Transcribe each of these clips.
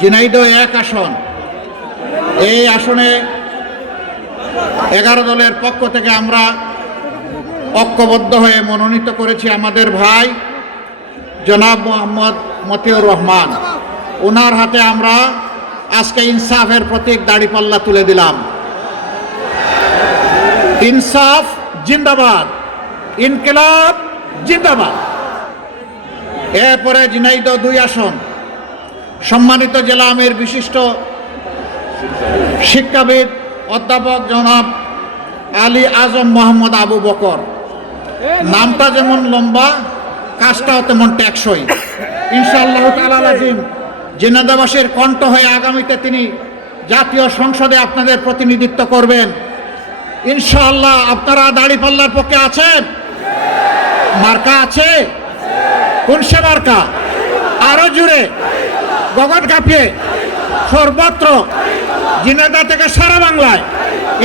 ঝিনাইদহ এক আসন। এই আসনে এগারো দলের পক্ষ থেকে আমরা ঐক্যবদ্ধ হয়ে মনোনীত করেছি আমাদের ভাই জনাব মোহাম্মদ মতিউর রহমান। ওনার হাতে আমরা আজকে ইনসাফের প্রতীক দাড়িপাল্লা তুলে দিলাম। ইনসাফ জিন্দাবাদ, ইনকিলাব জিন্দাবাদ। এরপরে ঝিনাইদহ দুই আসন। সম্মানিত জেলা আমির বিশিষ্ট শিক্ষাবিদ অধ্যাপক জনাব আলী আজম মোহাম্মদ আবু বকর। নামটা যেমন লম্বা, কাজটাও তেমন টেকসই। ইনশাআল্লাহ তালাল আজিম, জেনাদাবাসীর কণ্ঠ হয়ে আগামীতে তিনি জাতীয় সংসদে আপনাদের প্রতিনিধিত্ব করবেন। ইনশাআল্লাহ আপনারা দাড়িপাল্লার পক্ষে আছেন? মার্কা আছে? কোন সে মার্কা, আরও জুড়ে, গগন কাঁপিয়ে, সর্বত্র জিনেদা থেকে সারা বাংলায়,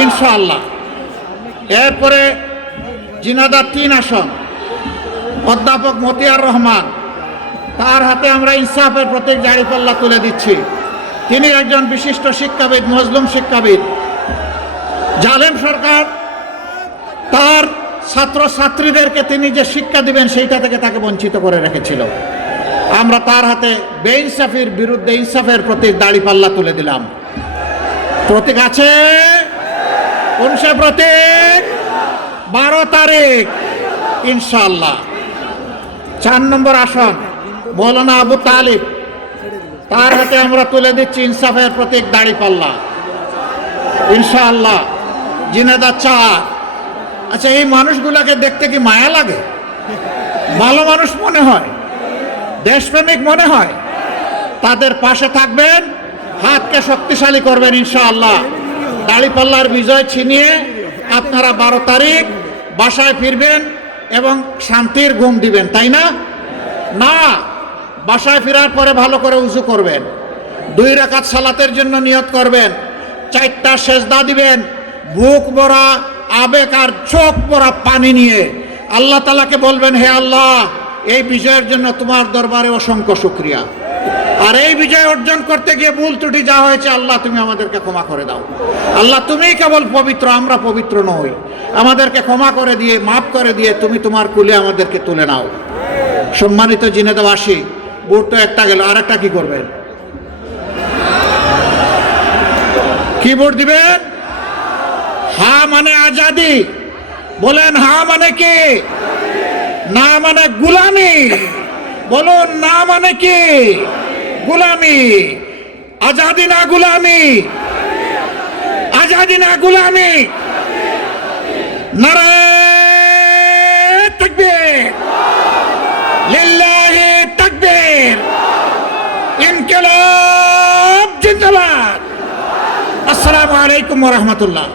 ইনশাআল্লাহ। এরপরে জিনাদার তিন আসন, অধ্যাপক মতিয়ার রহমান, তার হাতে আমরা ইনসাফের প্রতীক জারিপাল্লা তুলে দিচ্ছি। তিনি একজন বিশিষ্ট শিক্ষাবিদ, মজলুম শিক্ষাবিদ। জালেম সরকার, তার ছাত্র ছাত্রীদেরকে তিনি যে শিক্ষা দিবেন, সেইটা থেকে তাকে বঞ্চিত করে রেখেছিল। আমরা তার হাতে বেইনসাফির বিরুদ্ধে ইনসাফের প্রতীক দাড়িপাল্লা তুলে দিলাম। প্রতীক আছে? কোন প্রতীক। বারো তারিখ ইনশাল্লাহ চার নম্বর আসন, মৌলানা আবু তালিব। তার হাতে আমরা তুলে দিচ্ছি ইনসাফের প্রতীক দাড়িপাল্লা ইনশাআল্লাহ, জিনেদা চা আচ্ছা এই মানুষগুলাকে দেখতে কি মায়া লাগে? ভালো মানুষ মনে হয়? দেশপ্রেমিক মনে হয়? তাদের পাশে থাকবেন, হাতকে শক্তিশালী করবেন ইনশাআল্লাহ। দাড়িপাল্লার বিজয় ছিনিয়ে আপনারা বারো তারিখ বাসায় ফিরবেন এবং শান্তির ঘুম দিবেন, তাই না? না, বাসায় ফেরার পরে ভালো করে উজু করবেন। দুই রাকাত সালাতের জন্য নিয়ত করবেন। চারটা সেজদা দিবেন। বুক ভরা আবেগ আর চোখ ভরা পানি নিয়ে আল্লাহ তালাকে বলবেন, হে আল্লাহ, এই বিজয়ের জন্য তোমার দরবারে অসংখ্য শুক্রিয়া। আর এই বিজয় অর্জন করতে গিয়ে ভুল ত্রুটি যা হয়েছে, আল্লাহ তুমি আমাদেরকে ক্ষমা করে দাও। আল্লাহ তুমিই কেবল পবিত্র, আমরা পবিত্র নই। আমাদেরকে ক্ষমা করে দিয়ে, মাফ করে দিয়ে তুমি তোমার কুলে আমাদেরকে তুলে নাও। সম্মানিত জিনেদাবাসী, বুট তো একটা গেল আর একটা কি করবেন? কি ভোট দিবেন? হা মানে আজাদি। বলেন হা মানে কি? না মানে গুলামি। বলুন না মানে কি? গুলামি। আজাদি না গুলামি? আজাদি না গুলামি? আসসালামু আলাইকুম রাহমাতুল্লাহ।